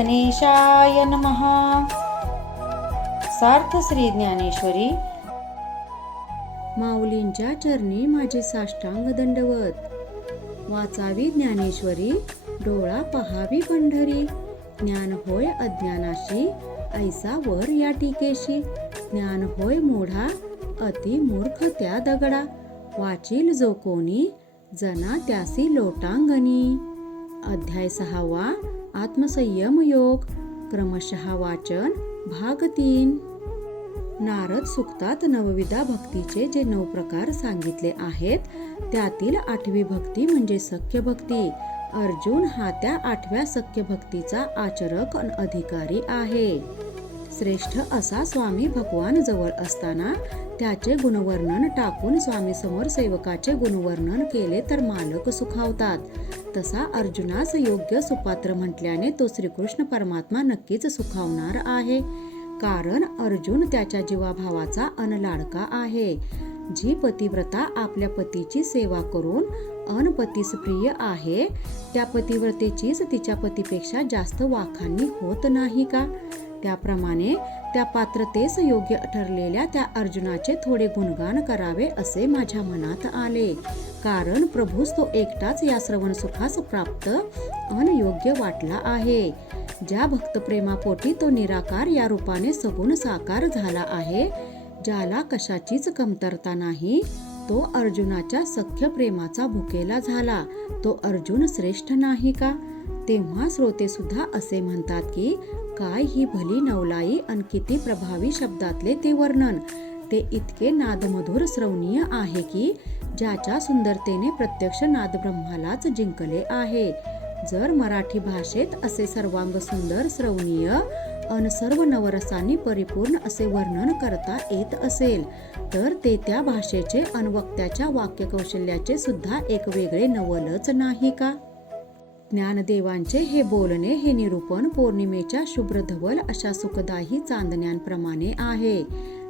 गणेशाय नमः. सार्थ श्री ज्ञानेश्वरी. माऊलींच्या चरणी माझे साष्टांग दंडवत. वाचावी ज्ञानेश्वरी, डोळा पहावी पंढरी. ज्ञान होय अज्ञानाशी, ऐसा वर या टीकेशी. ज्ञान होय मोढा, अति मूर्ख त्या दगडा. वाचील जो कोणी, जना त्यासी लोटांगणी. अध्याय 6 आत्मसंयम योग. क्रमशः वाचन. भाग 3. नारद सुक्तात नवविधा भक्तीचे जे 9 प्रकार सांगितले आहेत, त्यातील 8वी भक्ती म्हणजे सख्य भक्ती. अर्जुन हा त्या 8व्या सख्य भक्तीचा आचरक अधिकारी आहे. श्रेष्ठ असा स्वामी भगवान जवळ असताना त्याचे गुणवर्णन टाकून स्वामी समोर सेवकाचे गुणवर्णन केले तर मालक सुखावतात. तसा अर्जुनास योग्य सुपात्र म्हटल्याने तो श्रीकृष्ण परमात्मा नक्कीच सुखावणार आहे. कारण अर्जुन त्याच्या जीवाभावाचा अनलाडका आहे. जी पतिव्रता आपल्या पतीची सेवा करून अनपतीस प्रिय आहे, त्या पतिव्रतेचीच तिच्या पतीपेक्षा जास्त वाखाणणी होत नाही का? त्याप्रमाणे त्या पात्रतेस योग्य ठरलेल्या त्या अर्जुनाचे थोडे गुणगान करावे असे माझ्या मनात आले. कारण प्रभूस तो एकटाच या श्रवण सुखास प्राप्त अनयोग्य वाटला आहे. ज्या भक्तप्रेमापोटी तो निराकार या रूपाने सगुण साकार झाला आहे, ज्याला कशाचीच कमतरता नाही, तो अर्जुनाच्या सख्य प्रेमाचा भुकेला झाला. तो अर्जुन श्रेष्ठ नाही का? तेव्हा श्रोते सुद्धा असे म्हणतात की काय ही भली नवलाई अन किती प्रभावी शब्दातले ते वर्णन. ते इतके नादमधुर श्रवणीय आहे की ज्याच्या सुंदरतेने प्रत्यक्ष नादब्रह्मालाच जिंकले आहे. जर मराठी भाषेत असे सर्वांग सुंदर श्रवणीय अन सर्व नवरसांनी परिपूर्ण असे वर्णन करता येत असेल, तर ते त्या भाषेचे अन वक्त्याच्या वाक्यकौशल्याचे सुद्धा एक वेगळे नवलच नाही का? ज्ञानदेवांचे हे बोलणे, हे निरूपण पौर्णिमेच्या शुभ्रधवल अशा सुखदायी चांदण्यांप्रमाणे आहे.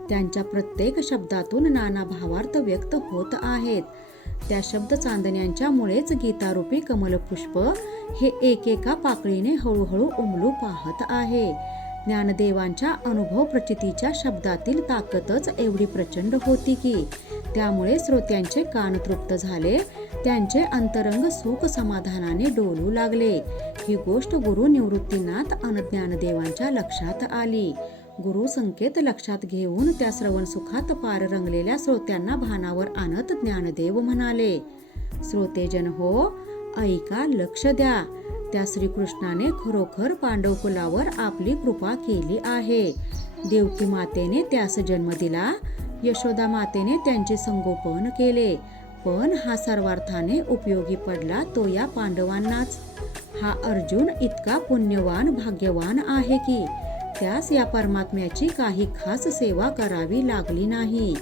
त्यांच्या प्रत्येक शब्दातून नाना भावार्थ व्यक्त होत आहेत. त्या शब्द चांदण्यांच्या मुळेच गीतारूपी कमलपुष्प हे एकेका पाकळीने हळूहळू उमलू पाहत आहे. ज्ञानदेवांच्या अनुभव प्रचितीच्या शब्दातील ताकदच एवढी प्रचंड होती की त्यामुळे श्रोत्यांचे कान तृप्त झाले, त्यांचे अंतरंग सुख समाधानाने डोलू लागले. ही गोष्ट गुरु निवृत्तीनाथ अन ज्ञानदेवांच्या लक्षात आली. गुरु संकेत लक्षात घेऊन त्या श्रवण सुखात पार रंगलेल्या श्रोत्यांना भानावर आणत ज्ञानदेव म्हणाले, श्रोतेजन हो, ऐका, लक्ष द्या. त्या श्रीकृष्णाने खरोखर पांडवकुलावर आपली कृपा केली आहे. देवकी मातेने त्यास जन्म दिला, यशोदा मातेने त्यांचे संगोपन केले, पण हा सर्वार्थाने उपयोगी पडला तो या पांडवांनाच. हा अर्जुन इतका पुण्यवान भाग्यवान आहे की त्यास या परमात्म्याची काही खास सेवा करावी लागली नाही,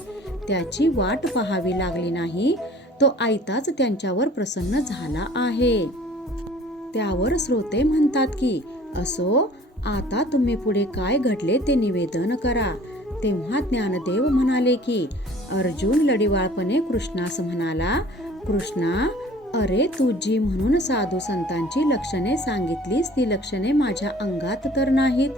त्याची वाट पाहावी लागली नाही. तो आयताच त्यांच्यावर प्रसन्न झाला आहे. त्यावर श्रोते म्हणतात की असो, आता तुम्ही पुढे काय घडले ते निवेदन करा. तेव्हा ज्ञानदेव म्हणाले की अर्जुन लढिवाळपणे कृष्णास म्हणाला, कृष्णा, अरे तू जी म्हणून साधू संतांची लक्षणे सांगितलीस ती लक्षणे माझ्या अंगात तर नाहीत.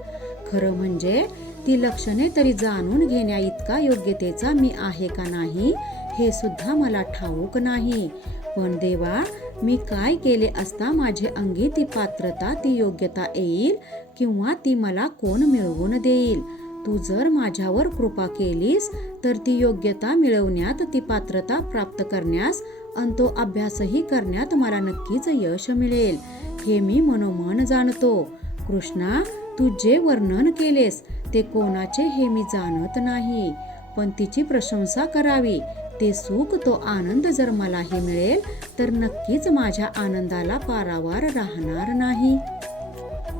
खरं म्हणजे ती लक्षणे तरी जाणून घेण्या इतका योग्यतेचा मी आहे का नाही हे सुद्धा मला ठाऊक नाही. पण देवा, मी काय केले असता माझे अंगी ती पात्रता, ती योग्यता येईल, किंवा ती मला कोण मिळवून देईल? तू जर माझ्यावर कृपा केलीस तर ती योग्यता मिळवण्यात, ती पात्रता प्राप्त करण्यास आणि तो अभ्यासही करण्यात मला नक्कीच यश मिळेल, हे मी मनोमन जाणतो. कृष्णा, तू जे वर्णन केलेस ते कोणाचे हे मी जाणत नाही, पण तिची प्रशंसा करावी, ते सुख, तो आनंद जर मलाही मिळेल तर नक्कीच माझ्या आनंदाला पारावार राहणार नाही.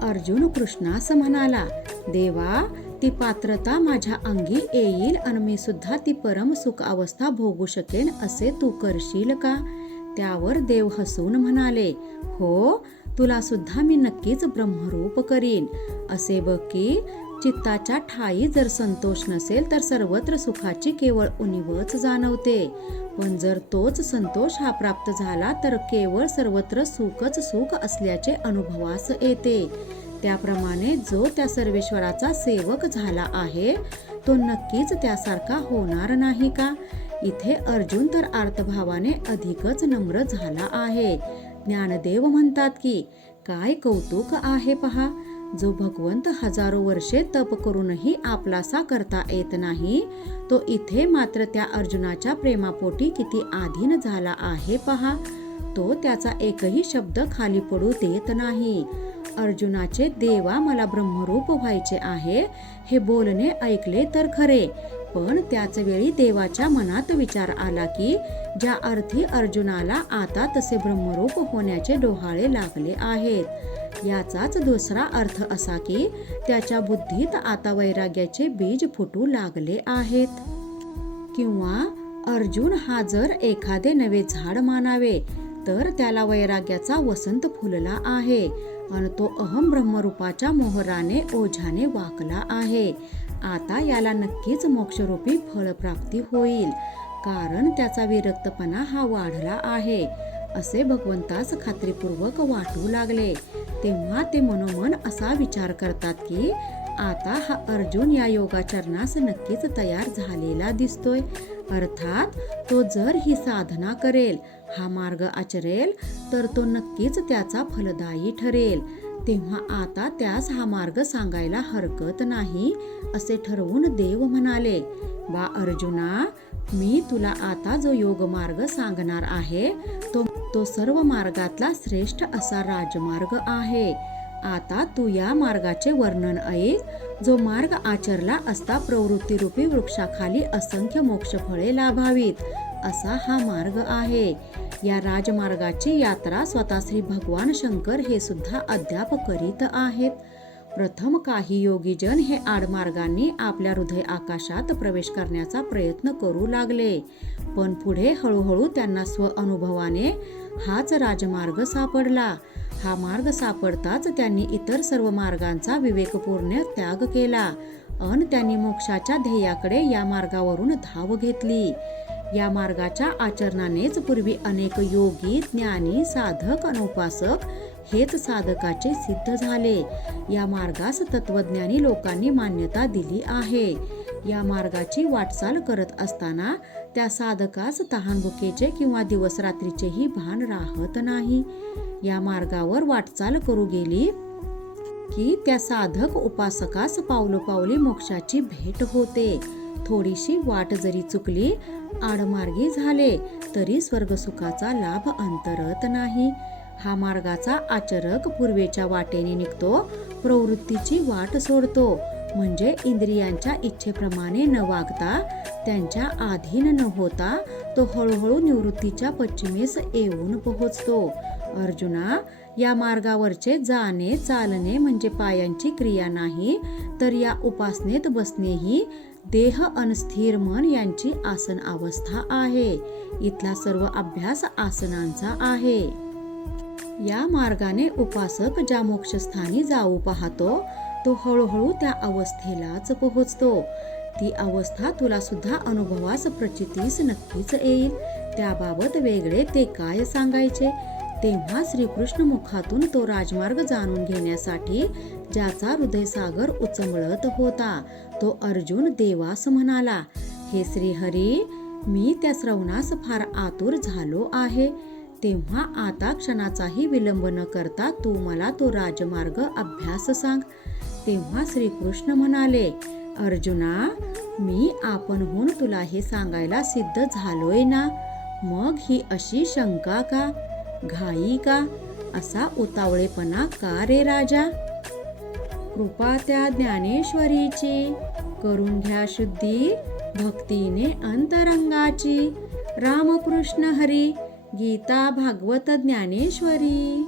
अर्जुन कृष्णास म्हणाला, देवा, ती पात्रता माझ्या अंगी येईल आणि मी सुद्धा ती परम सुख अवस्था भोगू शकेन असे तू करशील का? त्यावर देव हसून म्हणाले, हो, तुला सुद्धा मी नक्कीच ब्रह्मरूप करीन. असे बघ की चित्ताच्या ठाई जर संतोष नसेल तर सर्वत्र सुखाची केवळ उणीवच जाणवते, पण जर तोच संतोष हा प्राप्त झाला तर केवळ सर्वत्र सुखच सुख असल्याचे अनुभवास येते. त्याप्रमाणे जो त्या सर्वेश्वराचा सेवक झाला आहे तो नक्कीच त्यासारखा होणार नाही का? इथे अर्जुन तर अर्थभावाने अधिकच नम्र झाला आहे. ज्ञानदेव म्हणतात की काय कौतुक आहे पहा, जो भगवंत हजारो वर्षे तप करूनही आपलासा करता येत नाही, तो इथे मात्र त्या अर्जुनाच्या प्रेमापोटी किती आधीन झाला आहे पहा. तो त्याचा एकही शब्द खाली पडू देत नाही. अर्जुनाचे देवा मला ब्रह्मरूप व्हायचे आहे हे बोलणे ऐकले तर खरे, पण त्याच वेळी देवाच्या मनात विचार आला की ज्या अर्थी अर्जुनाला आता तसे ब्रह्मरूप होण्याचे डोहाळे लागले आहेत, याचाच दुसरा अर्थ असा की त्याच्या बुद्धीत आता वैराग्याचे बीज फुटू लागले आहेत. किंवा अर्जुन हा जर एखादे नवे झाड मानावे तर त्याला वैराग्याचा वसंत फुलला आहे आणि तो अहम ब्रह्मरूपाच्या मोहराने ओझ्याने वाकला आहे. आता याला नक्कीच मोक्षरूपी फळप्राप्ती होईल, कारण त्याचा विरक्तपणा हा वाढला आहे असे भगवंतास खात्रीपूर्वक वाटू लागले. तेव्हा ते मनोमन असा विचार करतात की आता हा अर्जुन या योगाचरणास नक्कीच तयार झालेला दिसतोय. अर्थात तो जर ही साधना करेल, हा मार्ग आचरेल तर तो नक्कीच त्याचा फलदायी ठरेल. तेव्हा आता त्यास हा मार्ग सांगायला हरकत नाही असे ठरवून देव म्हणाले, वा अर्जुना, मी तुला आता जो योग मार्ग सांगणार आहे तो सर्व मार्गातला श्रेष्ठ असा राजमार्ग आहे. आता तू या मार्गाचे वर्णन ऐक, जो मार्ग आचरला असता प्रवृत्तीरूपी वृक्षाखाली असंख्य मोक्षफळे लाभावीत असा हा मार्ग आहे. या राजमार्गाची यात्रा स्वतः श्री भगवान शंकर हे सुद्धा अद्याप करीत आहेत. प्रथम काही योगीजन हे आडमार्गांनी आपल्या हृदय आकाशात प्रवेश करण्याचा प्रयत्न करू लागले, पण पुढे हळूहळू त्यांना स्वअनुभवाने हाच राजमार्ग सापडला. हा मार्ग सापडताच त्यांनी इतर सर्व मार्गांचा विवेकपूर्ण त्याग केला अन त्यांनी मोक्षाच्या ध्येयाकडे या मार्गावरून धाव घेतली. या मार्गाच्या आचरणानेच पूर्वी अनेक योगी, ज्ञानी, साधक आणि उपासक हेच साधकाचे सिद्ध झाले. या मार्गास तत्वज्ञानी लोकांनी मान्यता दिली आहे. या मार्गाची वाटचाल करत असताना त्या साधकास तहानभुकेचे किंवा दिवसरात्रीचेही भान राहत नाही. या मार्गावर वाटचाल करू गेली की त्या साधक उपासकास पावलोपावली मोक्षाची भेट होते. थोडीशी वाट जरी चुकली, आडमार्गी झाले तरी स्वर्गसुखाचा लाभ अंतरत नाही. हा मार्गाचा आचरक पूर्वेच्या वाटेने निघतो, प्रवृत्तीची वाट सोडतो, म्हणजे इंद्रियांच्या इच्छेप्रमाणे न वागता, त्यांच्या अधीन न होता तो हळूहळू निवृत्तीच्या पश्चिमेस येऊन पोहोचतो. अर्जुना, या मार्गावरचे जाणे चालणे म्हणजे पायांची क्रिया नाही, तर या उपासनेत बसणेही देह अन स्थिर मन यांची आसन अवस्था आहे. इथला सर्व अभ्यास आसनांचा आहे. या मार्गाने उपासक ज्या मोक्षस्थानी जाऊ पाहतो तो हळूहळू त्या अवस्थेलाच पोहोचतो. ती अवस्था तुला सुद्धा अनुभवास प्रचितीस नक्कीच येईल. त्याबाबत वेगळे ते काय सांगायचे. तेव्हा श्रीकृष्ण मुखातून तो राजमार्ग जाणून घेण्यासाठी ज्याचा हृदयसागर उचंबळत होता तो अर्जुन देवास म्हणाला, हे श्रीहरी, मी त्या श्रवणास फार आतुर झालो आहे. तेव्हा आता क्षणाचाही विलंब न करता तू मला तो राजमार्ग अभ्यास सांग. तेव्हा श्रीकृष्ण म्हणाले, अर्जुना, मी आपणहून तुला हे सांगायला सिद्ध झालोय ना, मग ही अशी शंका का, घाई का, असा उतावळेपणा का रे राजा? कृपा त्या ज्ञानेश्वरीची, करून घ्या शुद्धी भक्तीने अंतरंगाची. रामकृष्ण हरी. गीता भागवत ज्ञानेश्वरी.